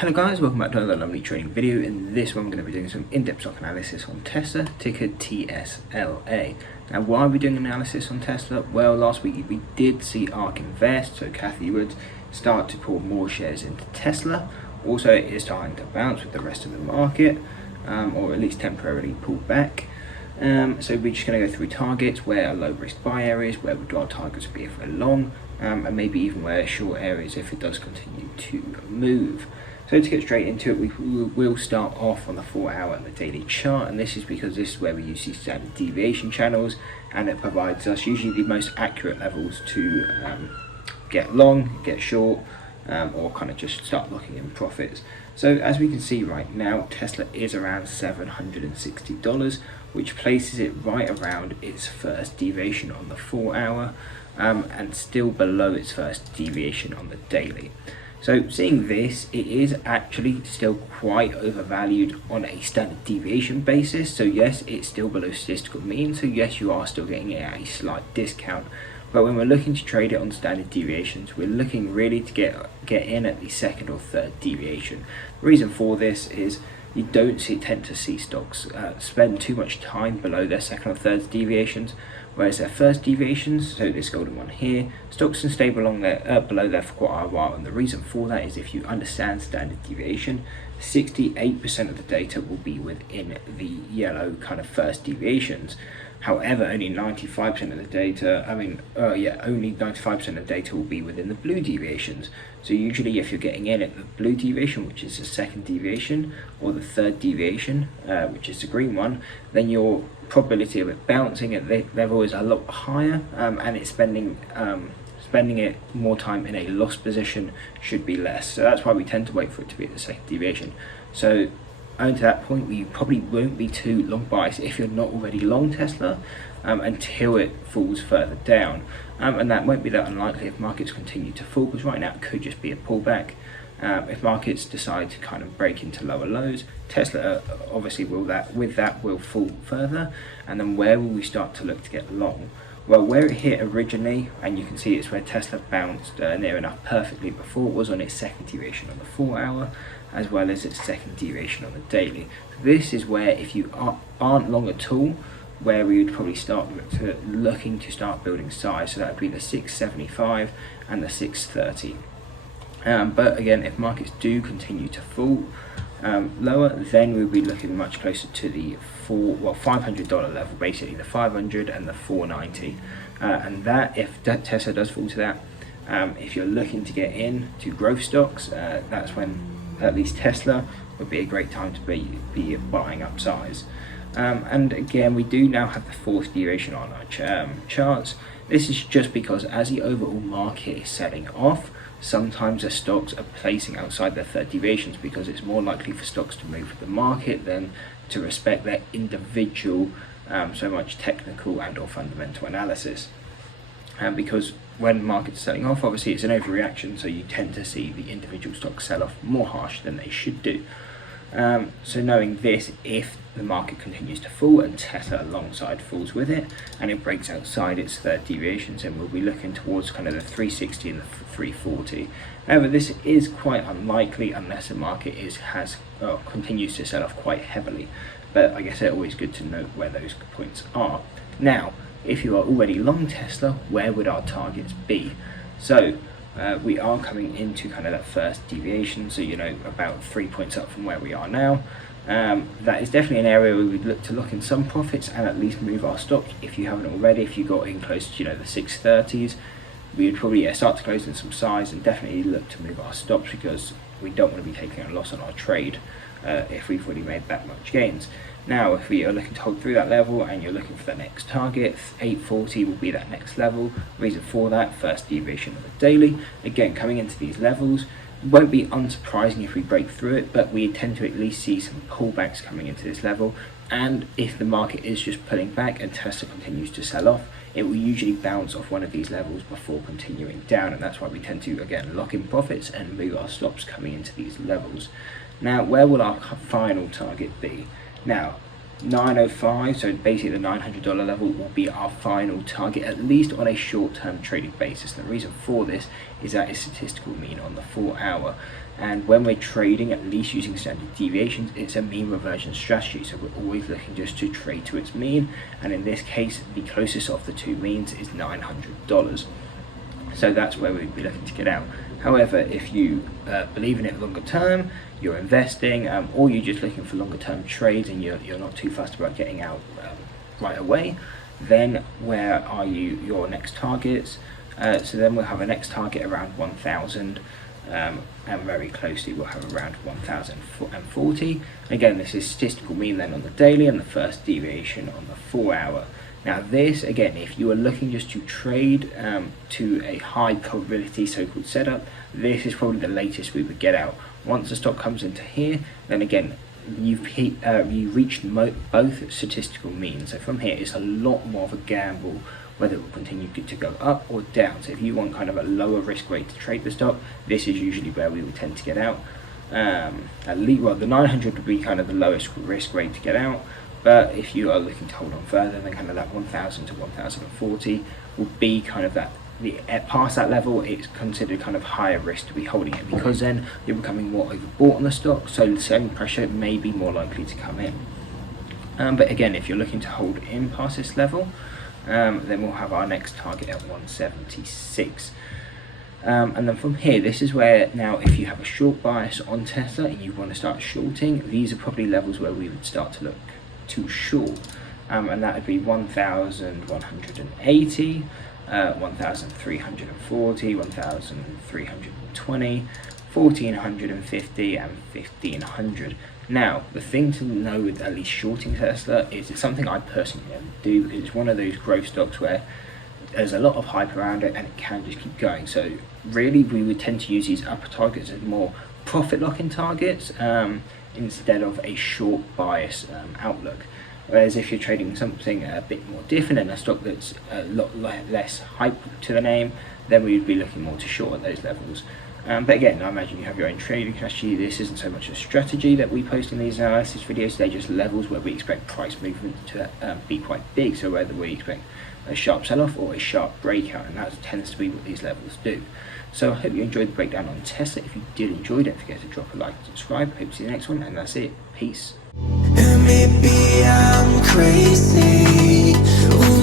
Hello guys, welcome back to another lovely trading video. In this one, I'm going to be doing some in-depth stock analysis on Tesla, ticker TSLA. Now, why are we doing analysis on Tesla? Well, last week we did see ARK Invest, so Cathie Wood, start to pour more shares into Tesla. Also, it is starting to bounce with the rest of the market, or at least temporarily pull back. So we're just going to go through targets, where are low risk buy areas, where would our targets be if we're long, and maybe even where short areas if it does continue to move. So to get straight into it, we will start off on the 4-hour and the daily chart, and this is because this is where we use these standard deviation channels, and it provides us usually the most accurate levels to get long, get short, or kind of just start looking in profits. So as we can see right now, Tesla is around $760, which places it right around its first deviation on the 4-hour, and still below its first deviation on the daily. So seeing this, it is actually still quite overvalued on a standard deviation basis. So yes, it's still below statistical mean. So yes, you are still getting it at a slight discount. But when we're looking to trade it on standard deviations, we're looking really to get in at the second or third deviation. The reason for this is you don't tend to see stocks spend too much time below their second or third deviations, whereas their first deviations, so this golden one here, stocks can stay below there for quite a while. And the reason for that is if you understand standard deviation, 68% of the data will be within the yellow kind of first deviations. However, only 95% of the data, only 95% of the data will be within the blue deviations. So usually if you're getting in at the blue deviation, which is the second deviation, or the third deviation, which is the green one, then your probability of it bouncing at that level is a lot higher, and it's spending it more time in a loss position should be less. So that's why we tend to wait for it to be at the second deviation. So owing to that point, you probably won't be too long biased if you're not already long Tesla until it falls further down, and that won't be that unlikely if markets continue to fall, because right now it could just be a pullback. If markets decide to kind of break into lower lows, Tesla obviously will fall further. And then where will we start to look to get long? Well, where it hit originally, and you can see it's where Tesla bounced near enough perfectly before, it was on its second deviation on the 4-hour, as well as its second deviation on the daily. So this is where, if you aren't long at all, where we would probably start looking to start building size. So that would be the 675 and the 630. But again, if markets do continue to fall lower, then we'll be looking much closer to the $500 level, basically the 500 and the 490. And that, if Tesla does fall to that, if you're looking to get in to growth stocks, that's when at least Tesla would be a great time to be buying up size. And again, we do now have the fourth deviation on our charts. This is just because as the overall market is selling off, sometimes the stocks are placing outside their third deviations, because it's more likely for stocks to move with the market than to respect their individual so much technical and or fundamental analysis. Because when markets are selling off, obviously it's an overreaction, so you tend to see the individual stocks sell off more harsh than they should do. So knowing this, if the market continues to fall and Tesla alongside falls with it, and it breaks outside its third deviations, then we'll be looking towards kind of the 360 and the 340. However, this is quite unlikely unless the market continues to sell off quite heavily. But I guess it's always good to note where those points are. Now, if you are already long Tesla, where would our targets be? So we are coming into kind of that first deviation, so about 3 points up from where we are now. That is definitely an area where we'd look to lock in some profits and at least move our stops if you haven't already. If you got in close to the 630s, we would probably start to close in some size and definitely look to move our stops, because we don't want to be taking a loss on our trade if we've already made that much gains. Now, if we are looking to hold through that level and you're looking for the next target, 840 will be that next level. Reason for that, first deviation of the daily. Again, coming into these levels, it won't be unsurprising if we break through it, but we tend to at least see some pullbacks coming into this level. And if the market is just pulling back and Tesla continues to sell off, it will usually bounce off one of these levels before continuing down, and that's why we tend to, again, lock in profits and move our stops coming into these levels. Now, where will our final target be? Now, 905, so basically the $900 level will be our final target, at least on a short-term trading basis. And the reason for this is that it's statistical mean on the 4 hour. And when we're trading, at least using standard deviations, it's a mean reversion strategy, so we're always looking just to trade to its mean, and in this case the closest of the two means is $900. So that's where we'd be looking to get out. However, if you believe in it longer term, you're investing, or you're just looking for longer term trades and you're not too fussed about getting out right away, then where are your next targets? So then we'll have a next target around 1,000, and very closely we'll have around 1,040. Again, this is statistical mean then on the daily and the first deviation on the 4 hour. Now this, again, if you are looking just to trade to a high probability so-called setup, this is probably the latest we would get out. Once the stock comes into here, then again, you reached both statistical means. So from here, it's a lot more of a gamble whether it will continue to go up or down. So if you want kind of a lower risk rate to trade the stock, this is usually where we will tend to get out. At least, well, the 900 would be kind of the lowest risk rate to get out. But if you are looking to hold on further, then kind of that 1,000 to 1,040 will be kind of that. Past that level, it's considered kind of higher risk to be holding it, because then you're becoming more overbought on the stock, so the selling pressure may be more likely to come in. But again, if you're looking to hold in past this level, then we'll have our next target at 176. And then from here, this is where now if you have a short bias on Tesla and you want to start shorting, these are probably levels where we would start to look to short, and that would be 1,180, 1,340, 1,320, 1,450 and 1,500. Now the thing to know with at least shorting Tesla is it's something I personally never do, because it's one of those growth stocks where there's a lot of hype around it and it can just keep going. So really we would tend to use these upper targets as more profit locking targets, instead of a short bias outlook. Whereas if you're trading something a bit more different and a stock that's a lot less hype to the name, then we would be looking more to short at those levels. But again, I imagine you have your own trading strategy. This isn't so much a strategy that we post in these analysis videos, they're just levels where we expect price movement to be quite big, so whether we expect a sharp sell-off or a sharp breakout, and that tends to be what these levels do. So I hope you enjoyed the breakdown on Tesla. If you did enjoy, don't forget to drop a like and subscribe. Hope to see you next one, and that's it. Peace. And maybe I'm crazy. Ooh.